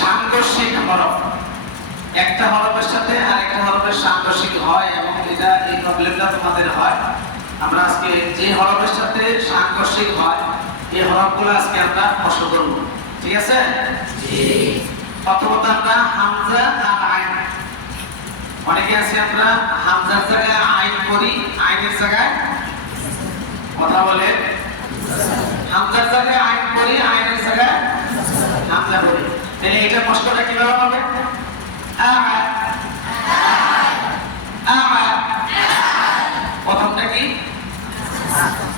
সাংঘর্ষিক হরফ, একটা হরফের সাথে আরেকটা হরফের সাংঘর্ষিক হয় এবং এটা এই প্রবলেমটা তোমাদের হয়। আমরা আজকে যে হরফের সাথে সাংঘর্ষিক হয় এই হরফগুলো আজকে আমরা স্পষ্ট করব, ঠিক আছে? প্রথমত আমরা হামজা আর আইন। অনেকে আছে আমরা হামজার জায়গায় আইন করি, আইনের জায়গায় কথা বলে, হামজার জায়গায় আইন করি, আইনের জায়গায় হামজা করি। তাহলে এটা কষ্টটা কিভাবে হবে? প্রথমটা কি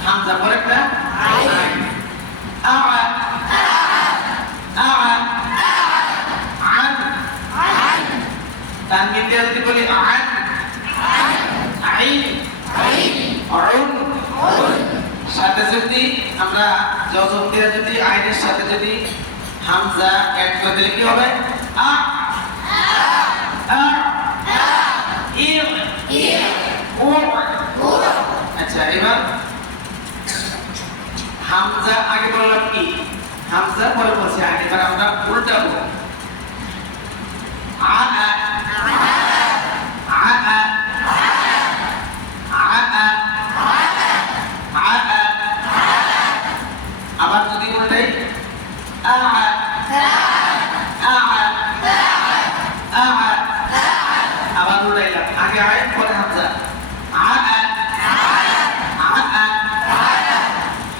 হামজা, পরেরটা আইন। তানবিন দিয়ে যদি বলি আইন, আইন, সাথে যদি আমরা যজম দিয়ে যদি আইনের সাথে যদি হামজা অ্যাড করে দিলে কি হবে? আচ্ছা, এবার হামজা আগে বললাম কি, হামজা পরে বলছি আইন। এবার আমরা উল্টাবো, আবার যদি উল্টাই আবার উল্টাইলাম, আগে আইন পরে হামজা,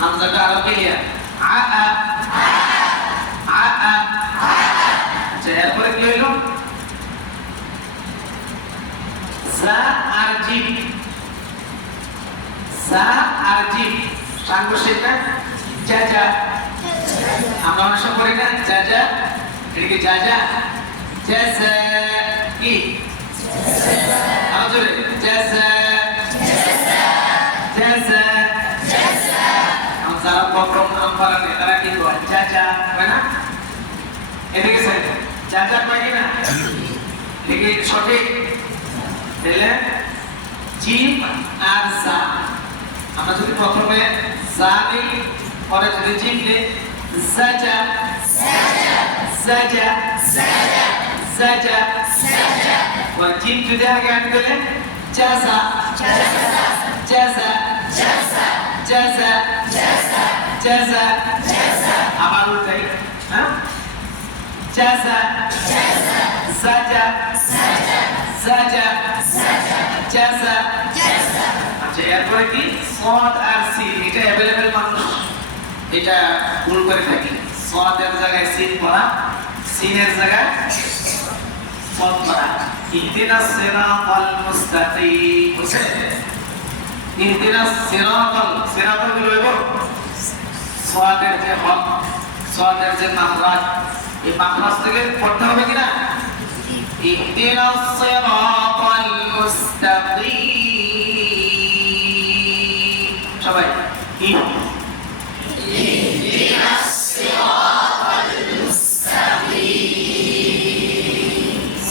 হামজাটা আরো ক্লিয়ার। আচ্ছা, এরপরে কি হইল? জা আর জিম, জা আর জিম সাংঘর্ষিক না? যা যা, আমরা অনেক সময় করি না যা যা, এটা কি যা যা? জেসে কি আরো জোরে, জেসে জেসে। আমরা যারা প্রথম নাম পারেন তারা কি করে? যা যা, তাই না? এদিকে যা যা কয় কি না? দেখি সঠিক। তাহলে জিম আর জা, আমরা যদি প্রথমে জা নেই পরে যদি জিম নেই, জাজা জাজা জাজা জাজা, ওই জিম যদি আগে আনি দিলে জাজা জাজা জাজা জাজা জাজা। আবার উল্টাই, হ্যাঁ, জাজা জাজা জাজা জাজা। আচ্ছা, এরপরে কি সদ আর সিন, এটা অ্যাভেলেবেল মানুষ এটা ভুল করে থাকি। সদের জায়গায় সিন পড়া, সিনের জায়গায় সদ পড়া। ইহদিনাস সিরাতাল মুস্তাকিম, বুঝছেন? ইহদিনাস সিরাতাল, সিরাতাল কি হইব? সদের যে হক, সদের যে মাখরাজ, এই মাখরাজ থেকে পড়তে হবে কিনা? ইহদিনাস সিরাতাল মুস্তাকিম, সবাই ইহদিনাস সিরাতাল মুস্তাকিম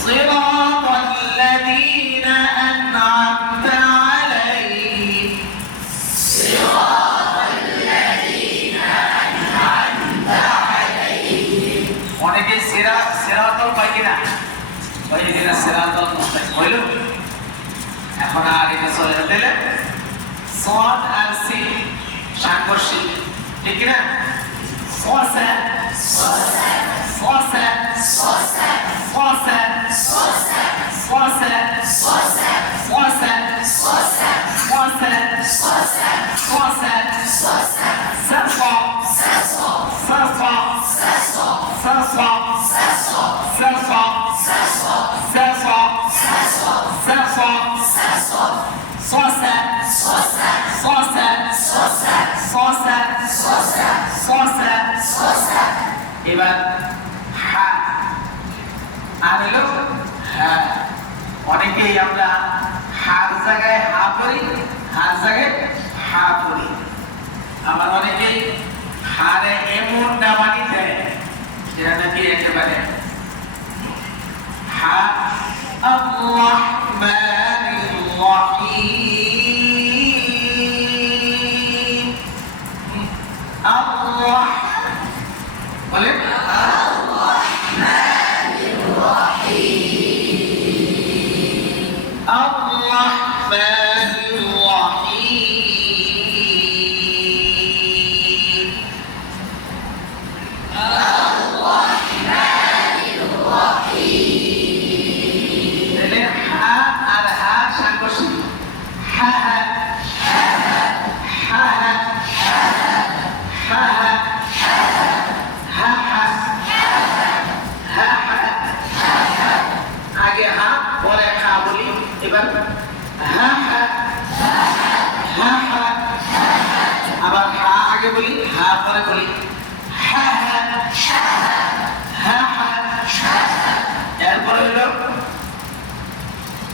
সিরাতাল লাযীনা আন'আমতা আলাইহিম, সিরাতাল লাযীনা আন'আমতা আলাইহিম। অনেকে সিরাতাল পাই কিনা? ওই কিনা সিরাতাল মুস্তাকিম হইল। এখন আর এটা চলে দিলে সদ আর সিন সাংঘর্ষিক, ঠিক না? সসা সসা সসা সসা সসা সসা সসা সসা সসা সসা সসা সসা সসা সসা সাসা সাসা সাসা সাসা সাসা সাসা সাসা সাসা সাসা সাসা সাসা সাসা sosa sosa sosa sosa sosa sosa sosa sosa। এবার হা আর হলো হা। অনেকেই আমরা হার জায়গায় হা পড়ি, হার জায়গায় হা পড়ি। আবার অনেকেই হারে এমন ডাবানি দেয় যেটা নাকি একেবারে হা। আল্লাহ Allah, boleh? Allah.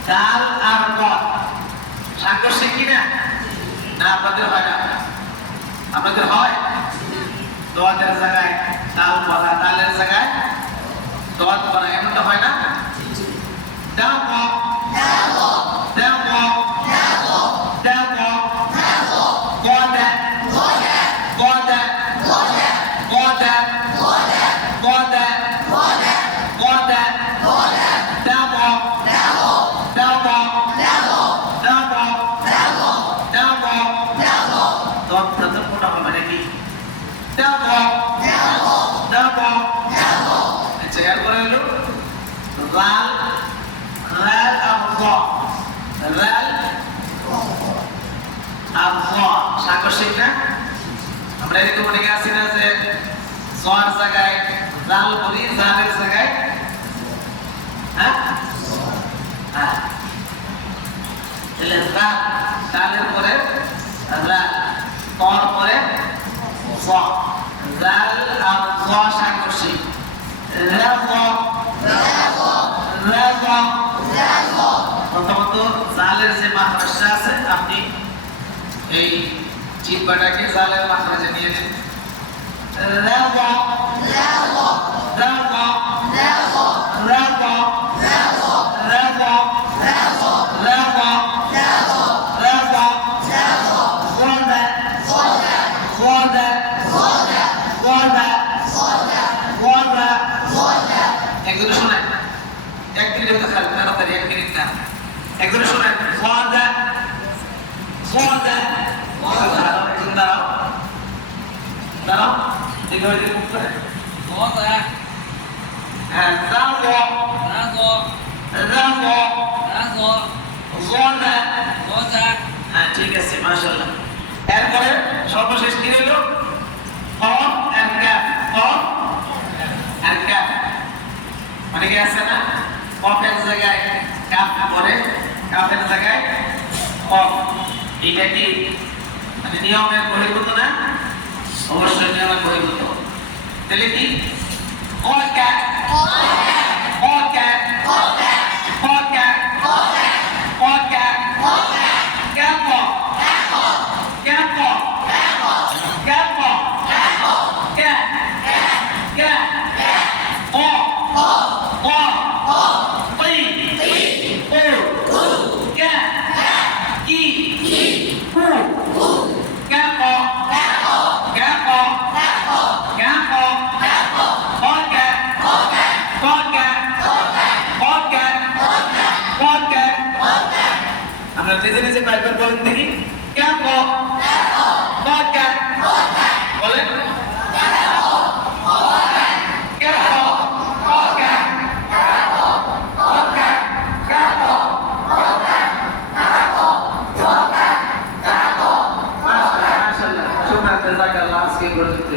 দাল আর ব সাংঘর্ষিক কিনা না আপনাদের হয় না আপনাদের হয় দোয়াতের জায়গায় দাল বলা দালের জায়গায় দোয়াত বলা এমনটা হয় না দেব দেব দেব গদে গদে গদে গদে গদে দেব দেব দেব দেব তো প্রথম কোনটা হবে নাকি দেব দেব আচ্ছা এরপরে হলো রাল রাল আর র রাল আর র সাংঘর্ষিক না আমরা এরকম অনেকে আছি না যে জর জায়গায় রাল বলি জালের জায়গায় হ্যাঁ হ্যাঁ তাহলে রাল ডালের পরে রাল তর পরে জ রাল আর জ সাংঘর্ষিক প্রথমত জালের যে মাত্রাটা আছে আপনি এই জিহ্বাটাকে জালের মাত্রাতে নিয়ে নেন একজনে শোনেন এক মিনিট খালি তাড়াতাড়ি এক মিনিট না একজনে শোনেন দাঁড়াও দাঁড়াও দেখে হয়েছে মুখ করে হ্যাঁ হ্যাঁ ঠিক আছে মাশাআল্লাহ এরপরে সর্বশেষ কি হলো অনেকে আছে না কফের জায়গায় কাপ পরে কাপের জায়গায় কফ এটা কি মানে নিয়মের বহির্ভূত না অবশ্যই নিয়মের বহির্ভূত তাহলে কি আমরা নিজে নিজে কয়েকবার বলেন দেখি বলেন মাশাআল্লাহ শুকনা জাযাকাল্লাহ আজকে পর্যন্ত